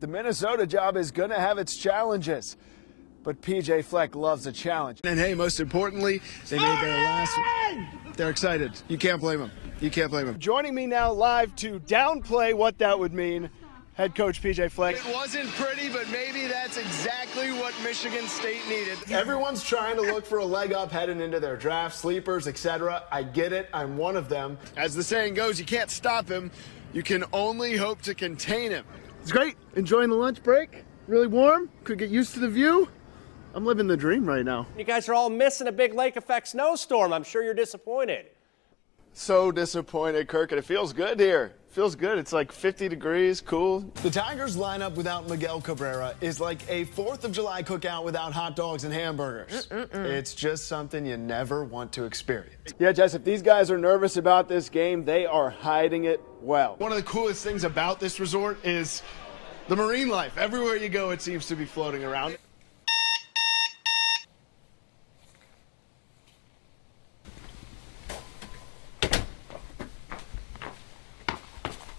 The Minnesota job is going to have its challenges, but PJ Fleck loves a challenge. And hey, most importantly, they made their last. They're excited. You can't blame them. You can't blame them. Joining me now live to downplay what that would mean, head coach PJ Fleck. It wasn't pretty, but maybe that's exactly what Michigan State needed. Everyone's trying to look for a leg up heading into their draft, sleepers, etc. I get it. I'm one of them. As the saying goes, you can't stop him. You can only hope to contain him. It's great. Enjoying the lunch break. Really warm. Could get used to the view. I'm living the dream right now. You guys are all missing a big lake effect snowstorm. I'm sure you're disappointed. So disappointed, Kirk, and it feels good here. Feels good. It's like 50 degrees, cool. The Tigers lineup without Miguel Cabrera is like a 4th of July cookout without hot dogs and hamburgers. It's just something you never want to experience. Yeah, Jess, if these guys are nervous about this game, they are hiding it well. One of the coolest things about this resort is the marine life. Everywhere you go, it seems to be floating around.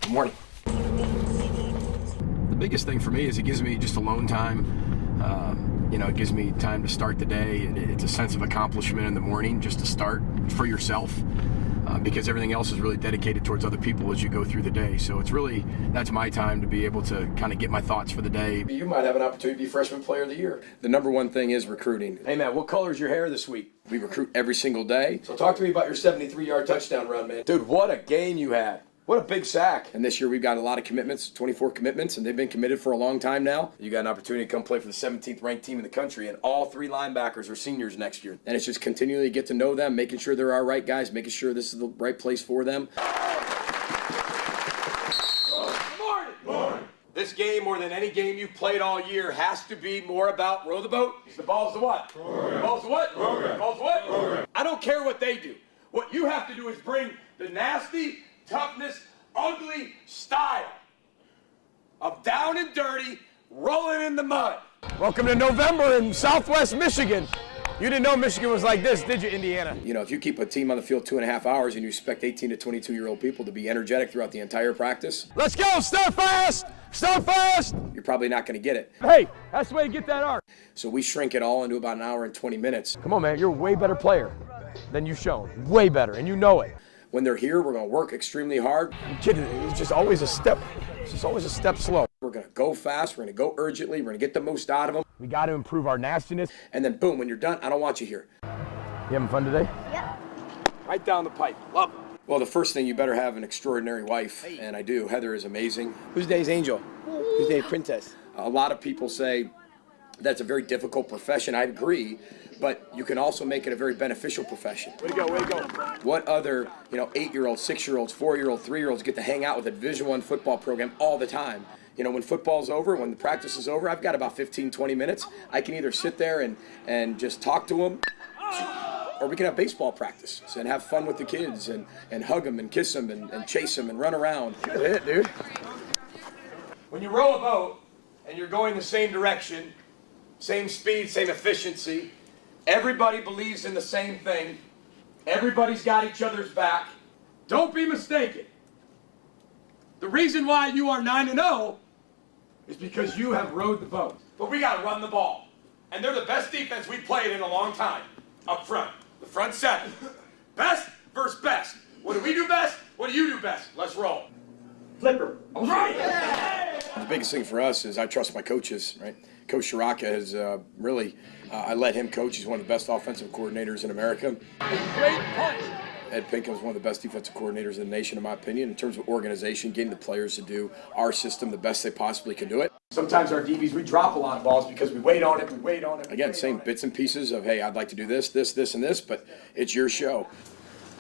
Good morning. The biggest thing for me is it gives me just alone time. It gives me time to start the day. It's a sense of accomplishment in the morning just to start for yourself because everything else is really dedicated towards other people as you go through the day. So that's my time to be able to kind of get my thoughts for the day. You might have an opportunity to be Freshman Player of the Year. The number one thing is recruiting. Hey, man, what color is your hair this week? We recruit every single day. So talk to me about your 73-yard touchdown run, man. Dude, what a game you had. What a big sack. And this year we've got a lot of commitments, 24 commitments, and they've been committed for a long time now. You got an opportunity to come play for the 17th ranked team in the country, and all 3 linebackers are seniors next year. And it's just continually get to know them, making sure they're our right guys, making sure this is the right place for them. Morning. This game, more than any game you've played all year, has to be more about row the boat. The ball's the what? The ball's the what? The ball's the what? I don't care what they do. What you have to do is bring the nasty, toughness, ugly style of down and dirty, rolling in the mud. Welcome to November in Southwest Michigan. You didn't know Michigan was like this, did you, Indiana? If you keep a team on the field 2.5 hours and you expect 18 to 22-year-old people to be energetic throughout the entire practice. Let's go, start fast, start fast. You're probably not going to get it. Hey, that's the way to get that arc. So we shrink it all into about an hour and 20 minutes. Come on, man, you're a way better player than you've shown. Way better, and you know it. When they're here, we're going to work extremely hard. Kid, it's just always a step. It's just always a step slow. We're going to go fast. We're going to go urgently. We're going to get the most out of them. We got to improve our nastiness. And then, boom, when you're done, I don't want you here. You having fun today? Yeah. Right down the pipe. Love it. Well, the first thing, you better have an extraordinary wife, and I do. Heather is amazing. Who's Day's angel? Who's Day's princess? A lot of people say that's a very difficult profession. I agree. But you can also make it a very beneficial profession. Way to go, way to go. What other, 8-year-olds, 6-year-olds, 4-year-olds, 3-year-olds get to hang out with a Division I football program all the time? When football's over, when the practice is over, I've got about 15, 20 minutes. I can either sit there and just talk to them, or we can have baseball practice and have fun with the kids and hug them and kiss them and chase them and run around. That's it, dude. When you row a boat and you're going the same direction, same speed, same efficiency, everybody believes in the same thing. Everybody's got each other's back. Don't be mistaken. The reason why you are 9-0 is because you have rowed the boat. But we got to run the ball. And they're the best defense we've played in a long time. Up front. The front seven. Best versus best. What do we do best? What do you do best? Let's roll. Flipper. All right. The biggest thing for us is I trust my coaches, right? Coach Shiraka has really, I let him coach. He's one of the best offensive coordinators in America. Great punch. Ed Pinkham's one of the best defensive coordinators in the nation, in my opinion, in terms of organization, getting the players to do our system the best they possibly can do it. Sometimes our DBs, we drop a lot of balls because we wait on it. Again, same bits and pieces of, hey, I'd like to do this, this, this, and this, but it's your show.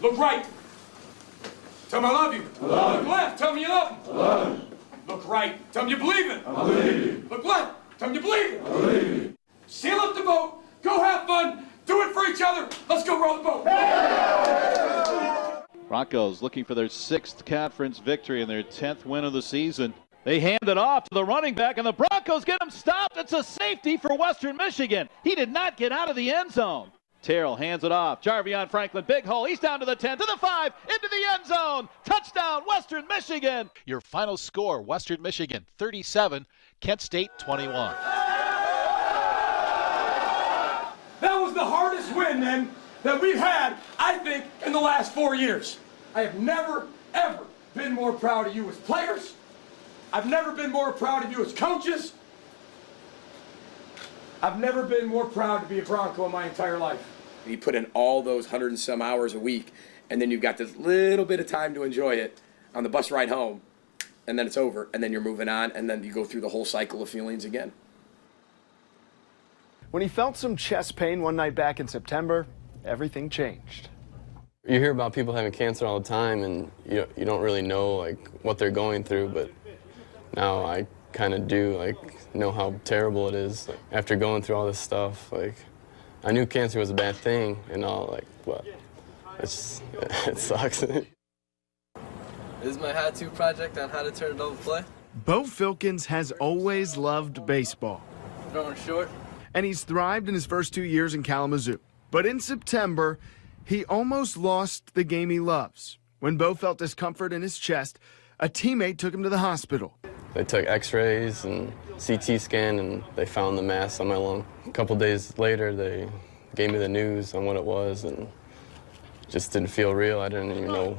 Look right. Tell me I love you. I love you. Look left. Tell me you love me. I love you. Look right. Tell me you believe it. I believe you. Look left. Tell me you believe it. I believe you. Seal up the boat. Go have fun. Do it for each other. Let's go row the boat. Broncos looking for their 6th conference victory and their 10th win of the season. They hand it off to the running back, and the Broncos get him stopped. It's a safety for Western Michigan. He did not get out of the end zone. Terrell hands it off. Jarvion Franklin, big hole. He's down to the 10, to the 5, into the end zone. Touchdown, Western Michigan. Your final score, Western Michigan 37, Kent State 21. That was the hardest win, man, that we've had, I think, in the last 4 years. I have never, ever been more proud of you as players. I've never been more proud of you as coaches. I've never been more proud to be a Bronco in my entire life. You put in all those 100 and some hours a week, and then you've got this little bit of time to enjoy it on the bus ride home, and then it's over, and then you're moving on, and then you go through the whole cycle of feelings again. When he felt some chest pain one night back in September, everything changed. You hear about people having cancer all the time, and you don't really know like what they're going through, but now I kind of do know how terrible it is. Like, after going through all this stuff, I knew cancer was a bad thing and all, but it sucks. This is my how-to project on how to turn a double play. Bo Filkins has always loved baseball. Throwing short. And he's thrived in his first 2 years in Kalamazoo. But in September, he almost lost the game he loves. When Bo felt discomfort in his chest, a teammate took him to the hospital. They took x-rays and CT scan, and they found the mass on my lung. A couple days later, they gave me the news on what it was, and it just didn't feel real. I didn't even know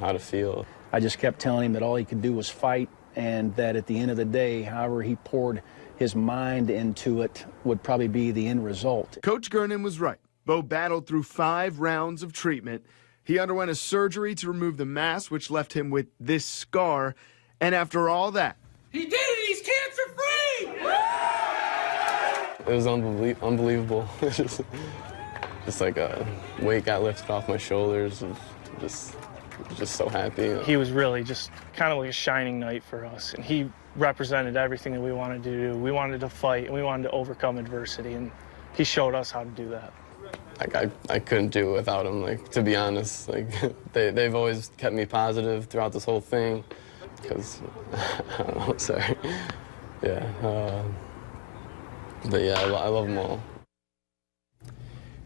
how to feel. I just kept telling him that all he could do was fight, and that at the end of the day, however he poured his mind into it would probably be the end result. Coach Gurnan was right. Bo battled through 5 rounds of treatment. He underwent a surgery to remove the mass, which left him with this scar. And after all that, He did it! He's cancer-free! It was unbelievable. just like a weight got lifted off my shoulders, and just so happy. He was really just kind of like a shining knight for us, and he represented everything that we wanted to do. We wanted to fight, and we wanted to overcome adversity, and he showed us how to do that. I couldn't do it without him, to be honest. They've always kept me positive throughout this whole thing, because, I don't know, sorry. Yeah, but yeah, I love them all.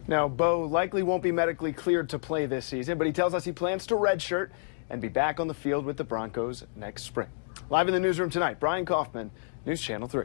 now Bo likely won't be medically cleared to play this season, but he tells us he plans to redshirt and be back on the field with the Broncos next spring. Live in the newsroom tonight, Brian Kaufman, News Channel 3.